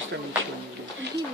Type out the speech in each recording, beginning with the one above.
sistema é disponible.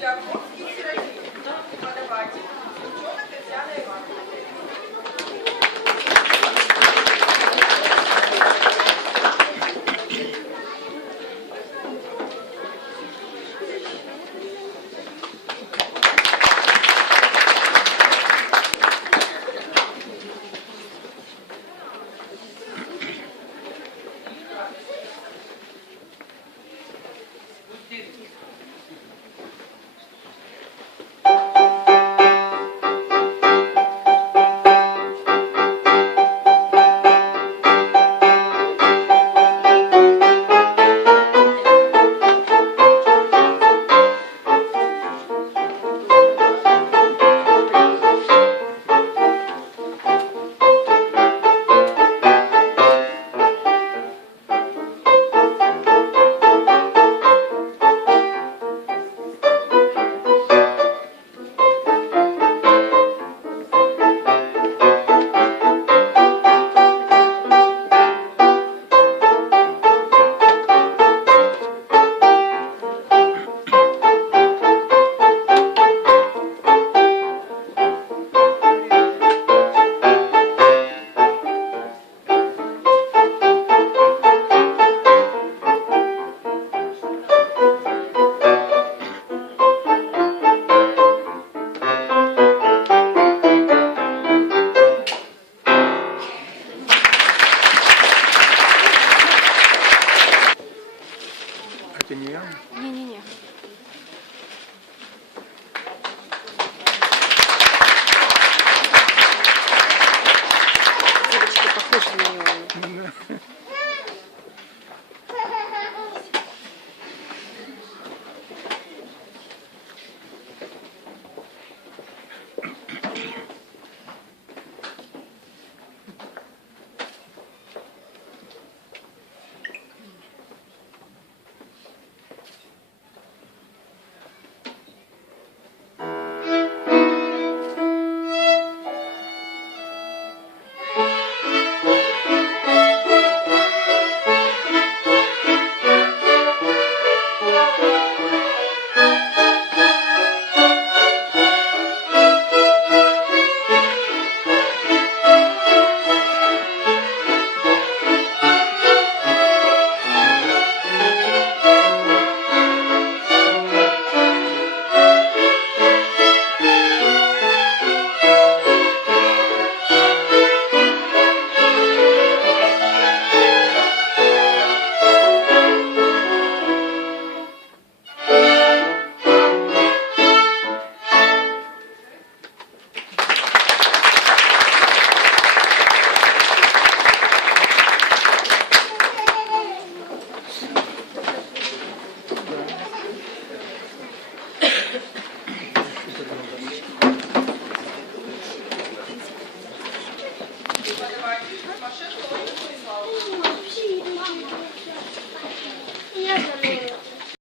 qui ですね。